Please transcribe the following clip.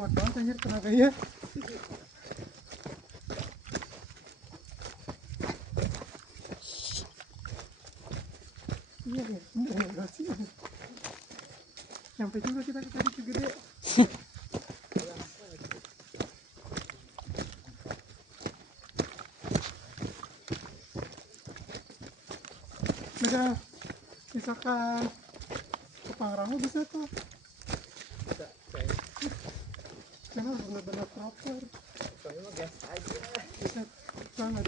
kuat banget anjir tenaganya. Iya ya, bener ya sih. Sampai juga kita ke tadi segede. Udah, misalkan ke Pangrango bisa tuh. Karena benar-benar proper. Soalnya mah gas aja. Bisa, nggak